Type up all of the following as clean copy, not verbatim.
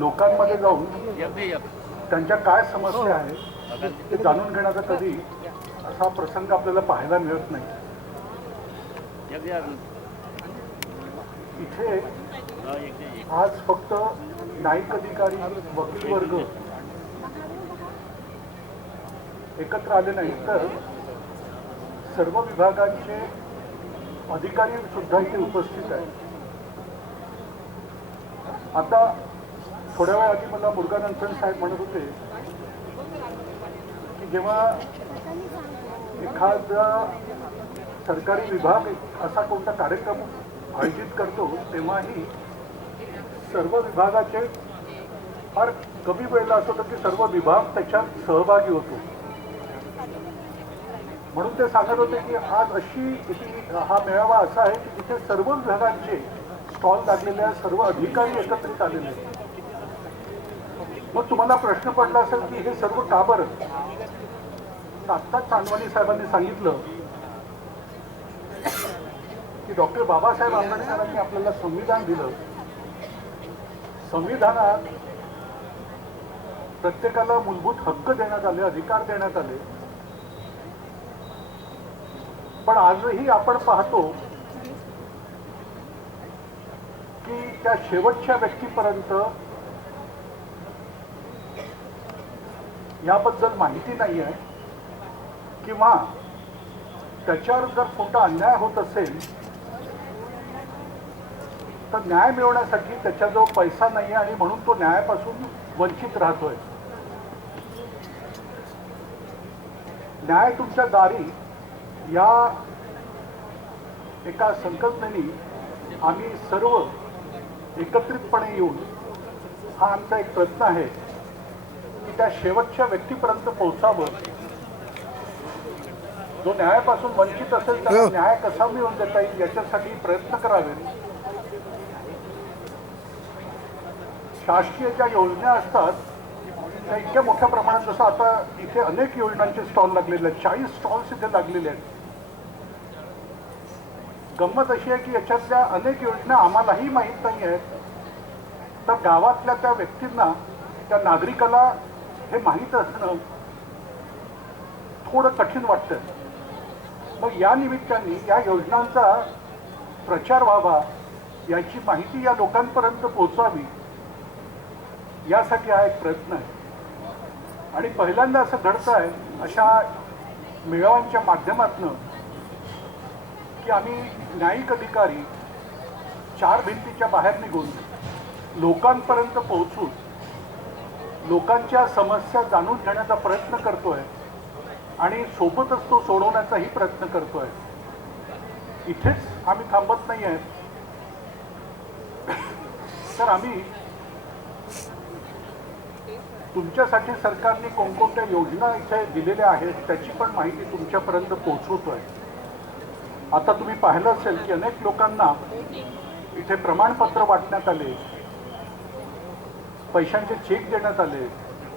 लोकांमध्ये जाऊन त्यांच्या काय समस्या आहेत ते जाणून घेण्याचा कधी असा प्रसंग आपल्याला पाहायला मिळत नाही. इथे आज फक्त न्यायिक अधिकारी, वकील वर्ग एकत्र आले नाही, तर सर्व विभागांचे अधिकारी सुद्धा इथे उपस्थित आहेत. आता थोड्या वेळ आधी मला मुरुगनंथन साहेब म्हणत होते की जेव्हा एखादा सरकारी विभाग असा कोणता कार्यक्रम आयोजित करतो तेव्हाही सर्व विभागाचे फार कमी वेळेला असं होतं की सर्व विभाग त्याच्यात सहभागी होतो. म्हणून ते सांगत होते की आज हा मेळावा असा आहे की जिथे सर्व विभागांचे स्टॉल लागलेले आहेत, सर्व अधिकारी एकत्रित आलेले आहेत. मग तुम्हाला प्रश्न पडला असेल की हे सर्व का बरं? आत्ताच चांदवानी साहेबांनी सांगितलं की डॉक्टर बाबासाहेब आंबेडकरांनी आपल्याला संविधान दिलं. संविधानात प्रत्येकाला मूलभूत हक्क देण्यात आले, अधिकार देण्यात आले. पण आजही आपण पाहतो की त्या शेवटच्या व्यक्तीपर्यंत याबद्दल माहिती नाही आहे, किंवा त्याच्यावर जर कोणता अन्याय होत असेल तर न्याय मिळवण्यासाठी त्याच्याजवळ पैसा नाही आणि म्हणून तो न्यायापासून वंचित राहतोय. न्याय तुमच्या दारी या एका संकल्पनेने आम्ही सर्व एकत्रितपणे येऊन हा आमचा एक प्रयत्न आहे की त्या शेवटच्या व्यक्तीपर्यंत पोहोचावं. जो न्यायापासून वंचित असेल त्याला न्याय कसा मिळवून देता येईल याच्यासाठी प्रयत्न करावे. शासकीय ज्या योजना असतात त्या इतक्या मोठ्या प्रमाणात, जसं आता इथे अनेक योजनांचे स्टॉल लागलेले आहेत, 40 स्टॉल्स इथे लागलेले आहेत. गंमत अशी आहे की याच्यातल्या अनेक योजना आम्हालाही माहीत नाही आहेत, तर गावातल्या त्या व्यक्तींना, त्या नागरिकाला हे माहीत असणं थोडं कठीण वाटतं. मग या निमित्ताने या योजनांचा प्रचार व्हावा, याची माहिती या लोकांपर्यंत पोहोचावी, यासाठी हा एक प्रयत्न आहे. आणि पहिल्यांदा असं घडतं आहे अशा मेळाव्यांच्या माध्यमातून की आम्ही न्यायिक अधिकारी चार भिंतीच्या बाहेर निघून लोकांपर्यंत पोहोचून लोकांच्या समस्या जाणून घेण्याचा प्रयत्न करतोय आणि सोबतच तो सोडवण्याचाही प्रयत्न करतोय. इथेच आम्ही थांबत नाही आहे, तर आम्ही तुमच्यासाठी सरकारने कोणकोणत्या योजना इथे दिलेल्या आहेत त्याची पण माहिती तुमच्यापर्यंत पोहोचवतोय. आता तुम्ही पाहिलं असेल की अनेक लोकांना इथे प्रमाणपत्र वाटण्यात आले, पैशांचे चेक देण्यात आले.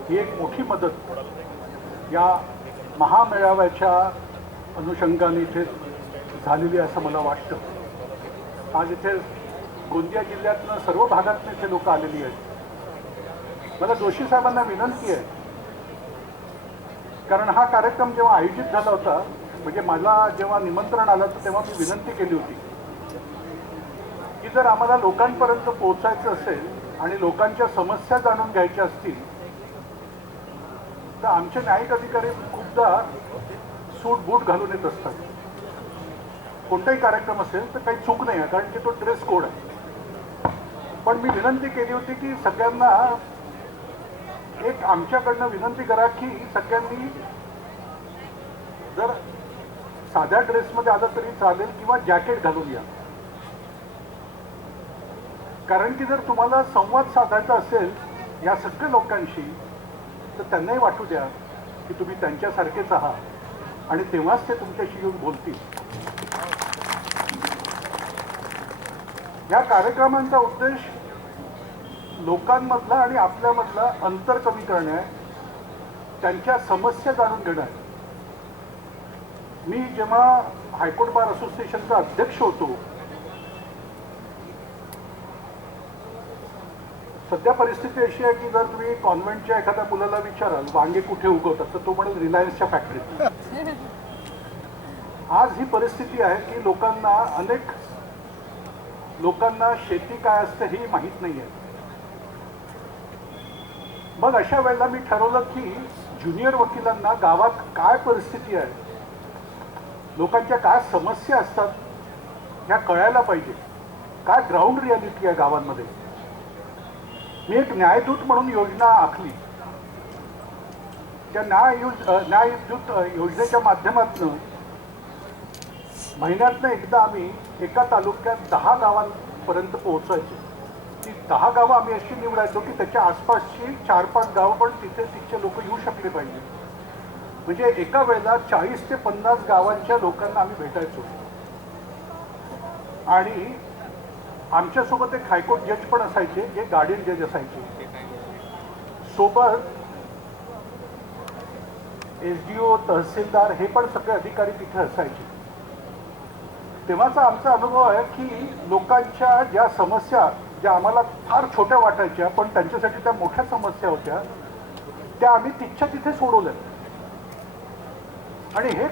ही एक मोठी मदत या महामेळाव्याच्या अनुषंगाने इथे झालेली असं मला वाटतं. आज इथे गोंदिया जिल्ह्यातनं सर्व भागातून इथे लोक आलेली आहेत. मला जोशी साहेबांना विनंती आहे, कारण हा कार्यक्रम जेव्हा आयोजित झाला होता, म्हणजे मला जेव्हा निमंत्रण आलं तर तेव्हा मी विनंती केली होती की जर आम्हाला लोकांपर्यंत पोहोचायचं असेल आणि लोकांच्या समस्या जाणून घ्यायच्या असतील तर आमचे न्यायिक अधिकारी खूपदा सूट बूट घालून येत असतात. कोणताही कार्यक्रम असेल तर काही चूक नाही आहे, कारण की तो ड्रेस कोड आहे. पण मी विनंती केली होती की सगळ्यांना एक आमच्याकडनं विनंती करा की सगळ्यांनी जर साध्या ड्रेसमध्ये आलं तरी चालेल किंवा जॅकेट घालून या. कारण की जर तुम्हाला संवाद साधायचा असेल या सगळ्या लोकांशी तर त्यांनाही वाटू द्या की तुम्ही त्यांच्यासारखेच आहात आणि तेव्हाच ते तुमच्याशी येऊन बोलतील. या कार्यक्रमांचा उद्देश लोकांमधला आणि आपल्यामधला अंतर कमी करणे आहे, त्यांच्या समस्या जाणून घेणं आहे. मी जेव्हा हायकोर्ट बार असोसिएशनचा अध्यक्ष होतो सध्या परिस्थिती अशी आहे की जर तुम्ही कॉन्व्हेंटच्या एखाद्या मुलाला विचाराल वांगे कुठे उगवतात तर तो म्हणेल रिलायन्सच्या फॅक्टरीत. आज ही परिस्थिती आहे की अनेक लोकांना शेती काय असते हे माहीत नाही आहे. मग अशा वेळेला मी ठरवलं की ज्युनियर वकिलांना गावात काय परिस्थिती आहे, लोकांच्या काय समस्या असतात ह्या कळायला पाहिजे. काय ग्राउंड रियालिटी आहे गावांमध्ये. मी एक न्यायदूत म्हणून योजना आखली. त्या न्यायदूत योजनेच्या माध्यमातून महिन्यातनं एकदा आम्ही एका तालुक्यात 10 गावांपर्यंत पोहोचायचो. ती 10 गावं आम्ही अशी निवडायचो की त्याच्या आसपासची 4-5 गावं पण तिथचे लोक येऊ शकले पाहिजे. म्हणजे एका वेळेला 40 ते 50 गावांच्या लोकांना आम्ही भेटायचो. आणि आमच्यासोबत एक हायकोर्ट जज पण असायचे जे गार्डियन जज असायचे. सोबत SDO, तहसीलदार हे पण सगळे अधिकारी तिथे असायचे. तेव्हाचा आमचा अनुभव आहे की लोकांच्या ज्या समस्या ज्या आम्हाला फार छोट्या वाटायच्या पण त्यांच्यासाठी त्या मोठ्या समस्या होत्या त्या आम्ही तिथच्या तिथे सोडवल्या. आणि हे